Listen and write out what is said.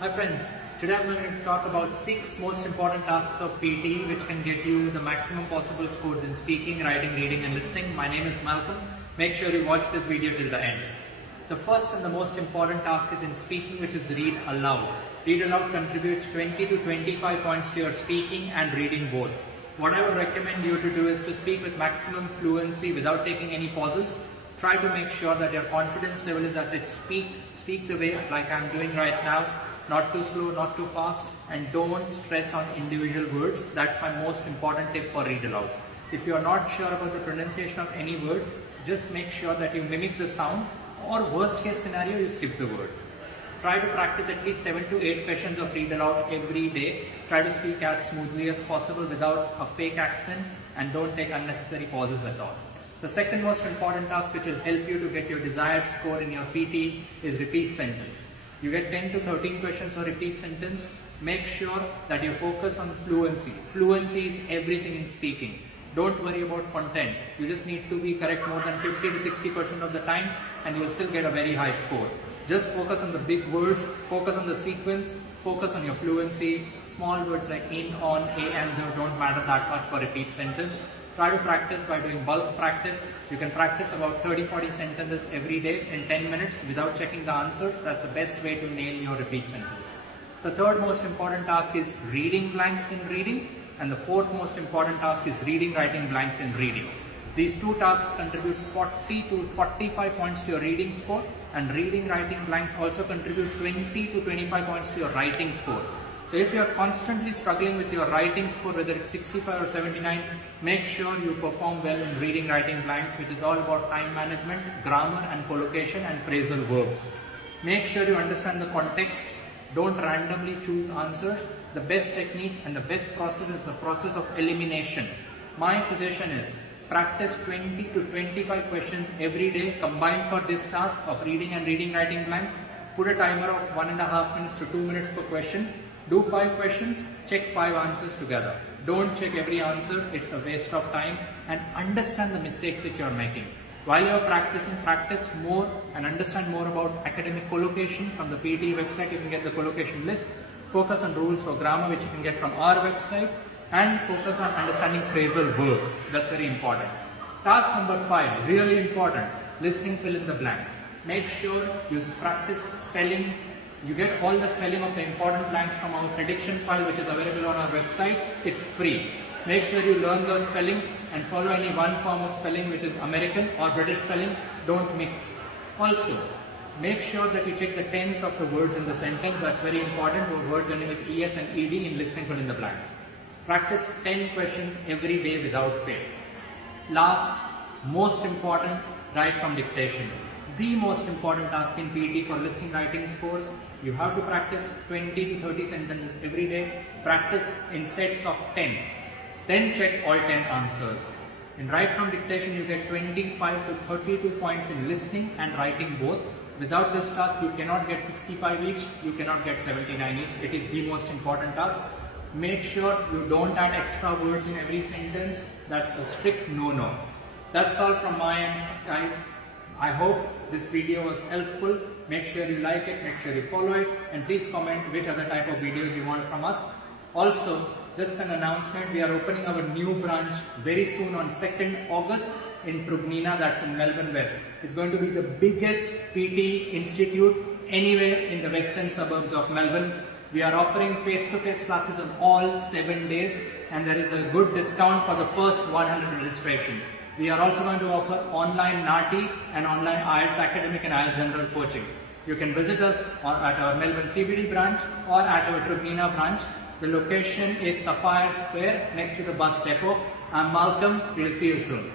Hi friends, today I'm going to talk about 6 most important tasks of PTE which can get you the maximum possible scores in speaking, writing, reading and listening. My name is Malcolm. Make sure you watch this video till the end. The first and the most important task is in speaking, which is read aloud. Read aloud contributes 20 to 25 points to your speaking and reading both. What I would recommend you to do is to speak with maximum fluency without taking any pauses. Try to make sure that your confidence level is at its peak. Speak the way like I'm doing right now. Not too slow, not too fast, and don't stress on individual words. That's my most important tip for read aloud. If you are not sure about the pronunciation of any word, just make sure that you mimic the sound, or worst case scenario, you skip the word. Try to practice at least 7 to 8 questions of read aloud every day. Try to speak as smoothly as possible without a fake accent, and don't take unnecessary pauses at all. The second most important task which will help you to get your desired score in your PT is repeat sentence. You get 10 to 13 questions for repeat sentence. Make sure that you focus on fluency. Fluency is everything in speaking. Don't worry about content. You just need to be correct more than 50 to 60% of the times and you'll still get a very high score. Just focus on the big words, focus on the sequence, focus on your fluency. Small words like in, on, a and the don't matter that much for repeat sentence. Try to practice by doing bulk practice. You can practice about 30-40 sentences every day in 10 minutes without checking the answers. That's the best way to nail your repeat sentence. The third most important task is reading blanks in reading, and the fourth most important task is reading, writing blanks in reading. These two tasks contribute 40 to 45 points to your reading score, and reading, writing blanks also contribute 20 to 25 points to your writing score. So if you are constantly struggling with your writing score, whether it's 65 or 79, make sure you perform well in reading, writing blanks, which is all about time management, grammar and collocation and phrasal verbs. Make sure you understand the context. Don't randomly choose answers. The best technique and the best process is the process of elimination. My suggestion is practice 20 to 25 questions every day combined for this task of reading and reading, writing blanks. Put a timer of 1.5 minutes to 2 minutes per question. Do 5 questions, check 5 answers together. Don't check every answer, it's a waste of time, and understand the mistakes which you are making. While you are practicing, practice more and understand more about academic collocation. From the PTE website you can get the collocation list. Focus on rules for grammar which you can get from our website, and focus on understanding phrasal verbs. That's very important. Task number 5, really important, listening fill in the blanks. Make sure you practice spelling. You get all the spelling of the important blanks from our prediction file which is available on our website. It's free. Make sure you learn those spellings and follow any one form of spelling which is American or British spelling. Don't mix. Also, make sure that you check the tense of the words in the sentence. That's very important. Words ending with ES and ED in listening fill in the blanks. Practice 10 questions every day without fail. Last, most important, write from dictation. The most important task in PT for listening, writing scores. You have to practice 20 to 30 sentences every day. Practice in sets of 10. Then check all 10 answers. In write from dictation, you get 25 to 32 points in listening and writing both. Without this task, you cannot get 65 each. You cannot get 79 each. It is the most important task. Make sure you don't add extra words in every sentence. That's a strict no-no. That's all from my end, guys. I hope this video was helpful. Make sure you like it, make sure you follow it, and please comment which other type of videos you want from us. Also, just an announcement, we are opening our new branch very soon on 2nd August in Trugnina, that's in Melbourne West. It's going to be the biggest PT institute anywhere in the western suburbs of Melbourne. We are offering face-to-face classes on all 7 days, and there is a good discount for the first 100 registrations. We are also going to offer online NATI and online IELTS academic and IELTS general coaching. You can visit us at our Melbourne CBD branch or at our Trugnina branch. The location is Sapphire Square next to the bus depot. I'm Malcolm. We'll see you soon.